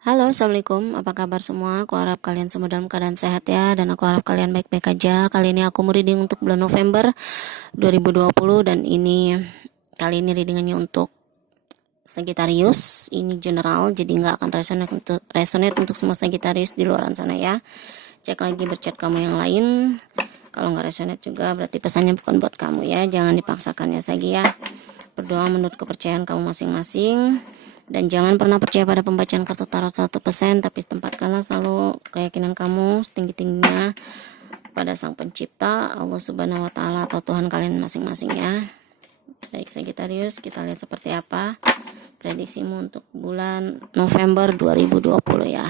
Halo, assalamualaikum. Apa kabar semua? Aku harap kalian semua dalam keadaan sehat ya, dan aku harap kalian baik-baik aja. Kali ini aku mau reading untuk bulan November 2020, dan kali ini readingannya untuk Sagittarius. Ini general, jadi nggak akan resonate untuk semua Sagittarius di luaran sana ya. Cek lagi berchat kamu yang lain. Kalau nggak resonate juga berarti pesannya bukan buat kamu ya. Jangan dipaksakan ya Sagi ya. Berdoa menurut kepercayaan kamu masing-masing. Dan jangan pernah percaya pada pembacaan kartu tarot 100%, tapi tempatkanlah selalu keyakinan kamu setinggi-tingginya pada Sang Pencipta, Allah Subhanahu wa Ta'ala, atau Tuhan kalian masing-masing ya. Baik Sagittarius, kita lihat seperti apa prediksimu untuk bulan November 2020 ya.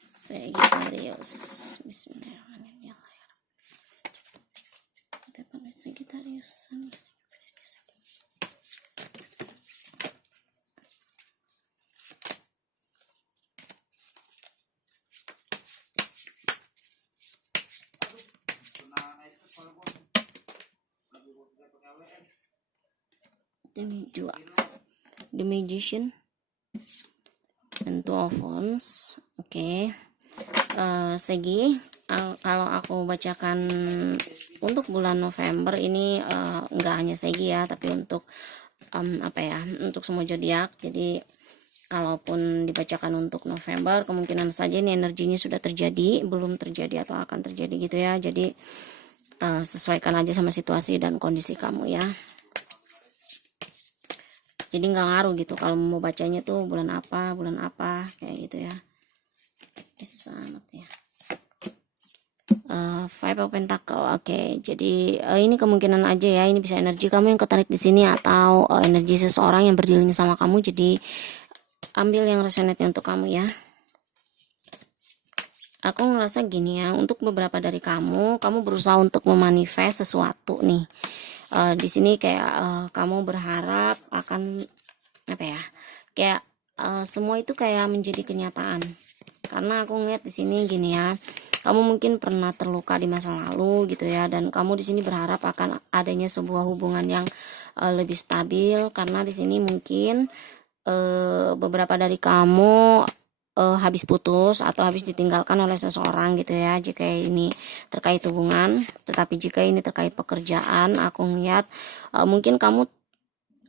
Sagittarius, Bismillahirrahmanirrahim. Sagittarius. Ini dua, The Magician and Two of Wands. Oke. Segi, kalau aku bacakan untuk bulan November ini nggak hanya Segi ya, tapi untuk untuk semua zodiak. Jadi kalaupun dibacakan untuk November, kemungkinan saja ini energinya sudah terjadi, belum terjadi atau akan terjadi gitu ya. Jadi sesuaikan aja sama situasi dan kondisi kamu ya. Jadi nggak ngaruh gitu kalau mau bacanya tuh bulan apa kayak gitu ya. Sangat ya. Five of Pentacle. Oke, jadi ini kemungkinan aja ya, ini bisa energi kamu yang ketarik di sini, atau energi seseorang yang berdealing sama kamu. Jadi ambil yang resonate untuk kamu ya. Aku ngerasa gini ya, untuk beberapa dari kamu berusaha untuk memanifest sesuatu nih. Di sini kayak kamu berharap akan kayak semua itu kayak menjadi kenyataan. Karena aku ngeliat di sini gini ya, kamu mungkin pernah terluka di masa lalu gitu ya, dan kamu di sini berharap akan adanya sebuah hubungan yang lebih stabil. Karena di sini mungkin beberapa dari kamu habis putus atau habis ditinggalkan oleh seseorang gitu ya, jika ini terkait hubungan. Tetapi jika ini terkait pekerjaan, aku ngeliat mungkin kamu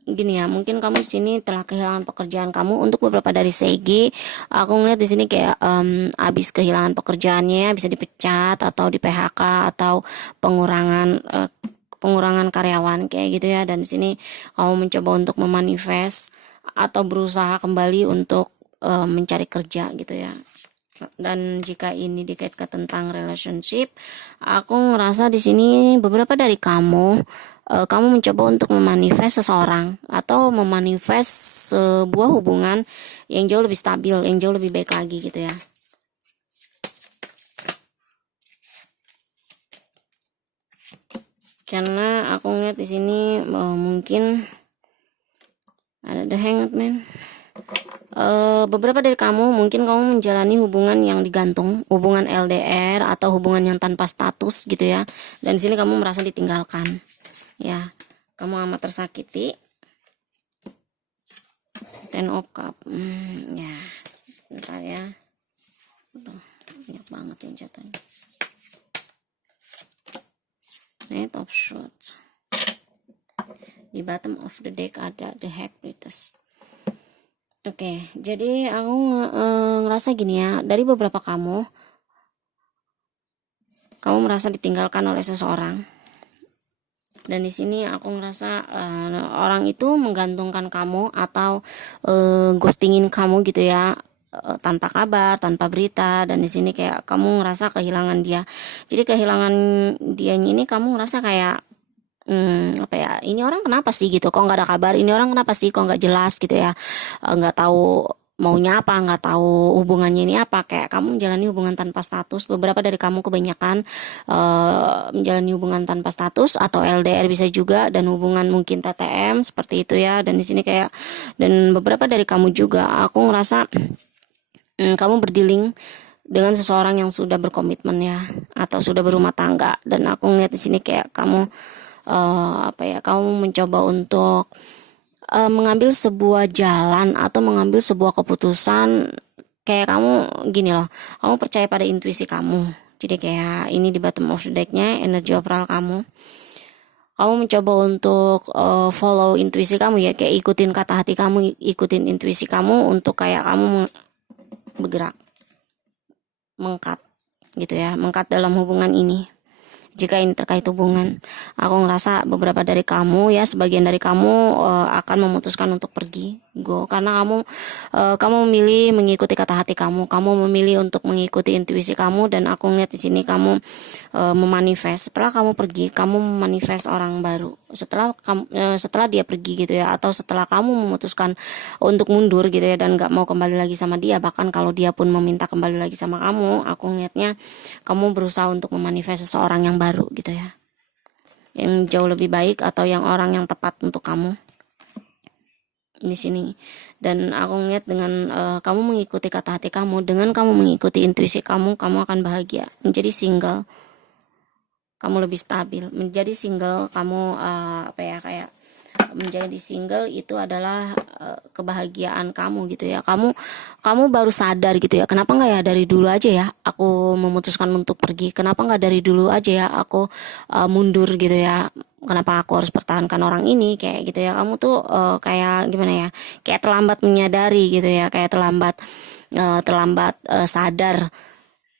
gini ya, mungkin kamu di sini telah kehilangan pekerjaan kamu. Untuk beberapa dari Segi, aku ngeliat di sini kayak habis kehilangan pekerjaannya, bisa dipecat atau di PHK atau pengurangan karyawan kayak gitu ya. Dan di sini kamu mencoba untuk memanifest atau berusaha kembali untuk mencari kerja gitu ya. Dan jika ini dikaitkan tentang relationship, aku ngerasa di sini beberapa dari kamu mencoba untuk memanifest seseorang atau memanifest sebuah hubungan yang jauh lebih stabil, yang jauh lebih baik lagi gitu ya. Karena aku ngeliat di sini mungkin ada the Hanged Man. Beberapa dari kamu mungkin kamu menjalani hubungan yang digantung, hubungan LDR atau hubungan yang tanpa status gitu ya. Dan di sini kamu merasa ditinggalkan. Ya, kamu amat tersakiti. Ten of Cup. Ya, sebentar ya. Udah banyak banget yang jatuhnya. Knight of Swords. Di bottom of the deck ada the High Priestess. Oke, jadi aku ngerasa gini ya, dari beberapa kamu merasa ditinggalkan oleh seseorang. Dan di sini aku ngerasa orang itu menggantungkan kamu atau ghostingin kamu gitu ya, tanpa kabar, tanpa berita. Dan di sini kayak kamu ngerasa kehilangan dia. Jadi kehilangan dia ini kamu ngerasa kayak ini orang kenapa sih gitu, kok nggak ada kabar, ini orang kenapa sih kok nggak jelas gitu ya, nggak tahu maunya apa, nggak tahu hubungannya ini apa. Kayak kamu menjalani hubungan tanpa status. Beberapa dari kamu kebanyakan menjalani hubungan tanpa status atau LDR bisa juga, dan hubungan mungkin TTM seperti itu ya. Dan di sini kayak, dan beberapa dari kamu juga aku ngerasa kamu berdealing dengan seseorang yang sudah berkomitmen ya, atau sudah berumah tangga. Dan aku ngeliat di sini kayak kamu kamu mencoba untuk mengambil sebuah jalan atau mengambil sebuah keputusan. Kayak kamu gini loh, kamu percaya pada intuisi kamu. Jadi kayak ini di bottom of the deck-nya, energi overall kamu. Kamu mencoba untuk follow intuisi kamu ya, kayak ikutin kata hati kamu, ikutin intuisi kamu untuk kayak kamu bergerak, mengkat gitu ya, mengkat dalam hubungan ini. Jika ini terkait hubungan, aku ngerasa beberapa dari kamu ya, sebagian dari kamu akan memutuskan untuk pergi, go, karena kamu memilih mengikuti kata hati kamu memilih untuk mengikuti intuisi kamu, dan aku ngeliat di sini kamu memanifest. Setelah kamu pergi, kamu memanifest orang baru. Setelah dia pergi gitu ya, atau setelah kamu memutuskan untuk mundur gitu ya, dan nggak mau kembali lagi sama dia, bahkan kalau dia pun meminta kembali lagi sama kamu, aku ngeliatnya kamu berusaha untuk memanifest seseorang yang baru gitu ya, yang jauh lebih baik, atau yang orang yang tepat untuk kamu di sini. Dan aku ngeliat dengan kamu mengikuti kata hati kamu, dengan kamu mengikuti intuisi kamu akan bahagia. Menjadi single, kamu lebih stabil. Menjadi single, kamu kayak menjadi single itu adalah kebahagiaan kamu gitu ya. Kamu baru sadar gitu ya, kenapa nggak ya dari dulu aja ya aku memutuskan untuk pergi, kenapa nggak dari dulu aja ya aku mundur gitu ya, kenapa aku harus pertahankan orang ini, kayak gitu ya. Kamu tuh kayak gimana ya, kayak terlambat menyadari gitu ya, kayak terlambat sadar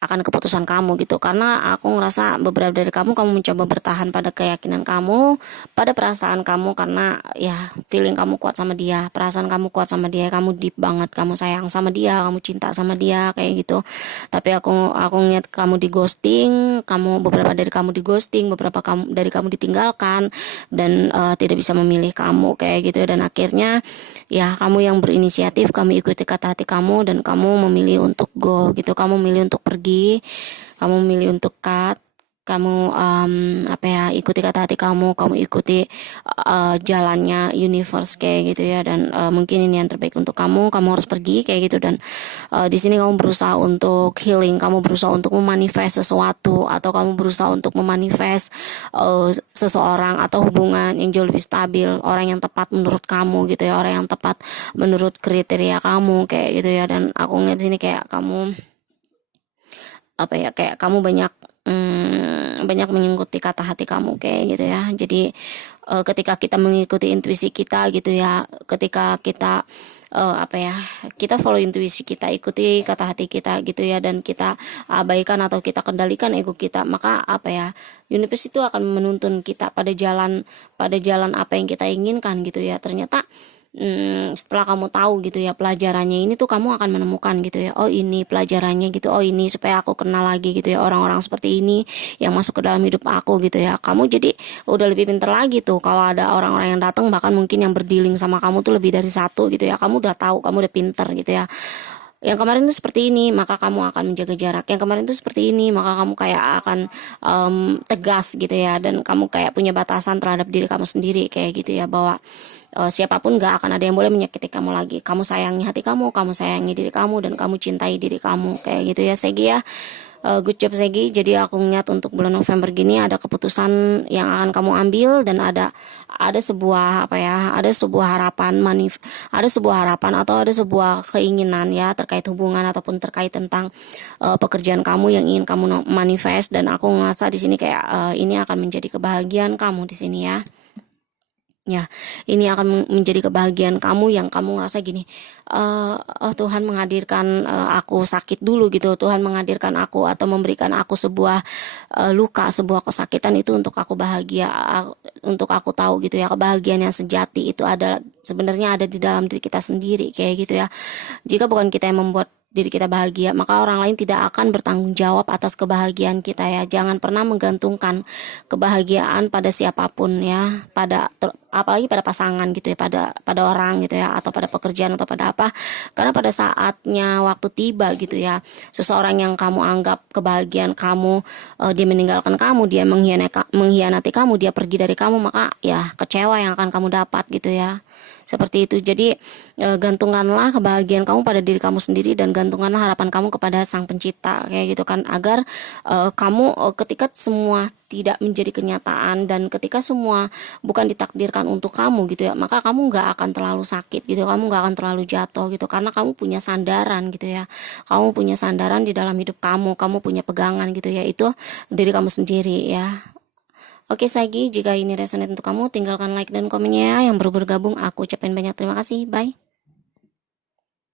akan keputusan kamu gitu. Karena aku ngerasa beberapa dari kamu mencoba bertahan pada keyakinan kamu, pada perasaan kamu, karena ya feeling kamu kuat sama dia, perasaan kamu kuat sama dia, kamu deep banget, kamu sayang sama dia, kamu cinta sama dia kayak gitu. Tapi aku ngeliat kamu di ghosting, beberapa dari kamu di ghosting, beberapa dari kamu ditinggalkan, dan tidak bisa memilih kamu kayak gitu. Dan akhirnya ya kamu yang berinisiatif, kamu ikuti kata hati kamu, dan kamu memilih untuk go gitu, kamu memilih untuk pergi, kamu memilih untuk cut, kamu ikuti kata hati kamu ikuti jalannya universe kayak gitu ya. Dan mungkin ini yang terbaik untuk kamu harus pergi kayak gitu. Dan di sini kamu berusaha untuk healing, kamu berusaha untuk memanifest sesuatu, atau kamu berusaha untuk memanifest seseorang atau hubungan yang jauh lebih stabil, orang yang tepat menurut kamu gitu ya, orang yang tepat menurut kriteria kamu kayak gitu ya. Dan aku ngeliat sini kayak kamu kayak kamu banyak mengikuti kata hati kamu kayak gitu ya. Jadi ketika kita mengikuti intuisi kita gitu ya, ketika kita kita follow intuisi kita, ikuti kata hati kita gitu ya, dan kita abaikan atau kita kendalikan ego kita, maka universe itu akan menuntun kita pada jalan apa yang kita inginkan gitu ya. Ternyata setelah kamu tahu gitu ya pelajarannya ini tuh, kamu akan menemukan gitu ya, oh ini pelajarannya gitu, oh ini supaya aku kenal lagi gitu ya orang-orang seperti ini yang masuk ke dalam hidup aku gitu ya. Kamu jadi udah lebih pintar lagi tuh, kalau ada orang-orang yang datang, bahkan mungkin yang berdealing sama kamu tuh lebih dari satu gitu ya, kamu udah tahu, kamu udah pintar gitu ya. Yang kemarin tuh seperti ini, maka kamu akan menjaga jarak. Yang kemarin tuh seperti ini, maka kamu kayak akan tegas gitu ya, dan kamu kayak punya batasan terhadap diri kamu sendiri kayak gitu ya, bahwa siapapun gak akan ada yang boleh menyakiti kamu lagi. Kamu sayangi hati kamu sayangi diri kamu, dan kamu cintai diri kamu kayak gitu ya Segi ya. Good job Segi. Jadi aku ngeliat untuk bulan November gini ada keputusan yang akan kamu ambil, dan ada sebuah ada sebuah harapan atau ada sebuah keinginan ya, terkait hubungan ataupun terkait tentang pekerjaan kamu yang ingin kamu manifest. Dan aku ngerasa di sini kayak ini akan menjadi kebahagiaan kamu di sini ya. Ya, ini akan menjadi kebahagiaan kamu, yang kamu ngerasa gini, Tuhan menghadirkan aku sakit dulu gitu, Tuhan menghadirkan aku atau memberikan aku sebuah luka, sebuah kesakitan itu untuk aku bahagia, untuk aku tahu gitu ya, kebahagiaan yang sejati itu sebenarnya ada di dalam diri kita sendiri kayak gitu ya. Jika bukan kita yang membuat diri kita bahagia, maka orang lain tidak akan bertanggung jawab atas kebahagiaan kita ya. Jangan pernah menggantungkan kebahagiaan pada siapapun ya, apalagi pada pasangan gitu ya, pada orang gitu ya, atau pada pekerjaan atau pada apa. Karena pada saatnya waktu tiba gitu ya, seseorang yang kamu anggap kebahagiaan kamu, dia meninggalkan kamu, dia mengkhianati kamu, dia pergi dari kamu, maka ya kecewa yang akan kamu dapat gitu ya. Seperti itu. Jadi gantungkanlah kebahagiaan kamu pada diri kamu sendiri, dan gantungkanlah harapan kamu kepada Sang Pencipta kayak gitu kan, agar kamu ketika semua tidak menjadi kenyataan, dan ketika semua bukan ditakdirkan untuk kamu gitu ya, maka kamu nggak akan terlalu sakit gitu, kamu nggak akan terlalu jatuh gitu, karena kamu punya sandaran gitu ya, kamu punya sandaran di dalam hidup kamu punya pegangan gitu ya, itu diri kamu sendiri ya. Oke Sagi, jika ini resonate untuk kamu, tinggalkan like dan komennya ya. Yang baru bergabung, aku ucapin banyak terima kasih, bye.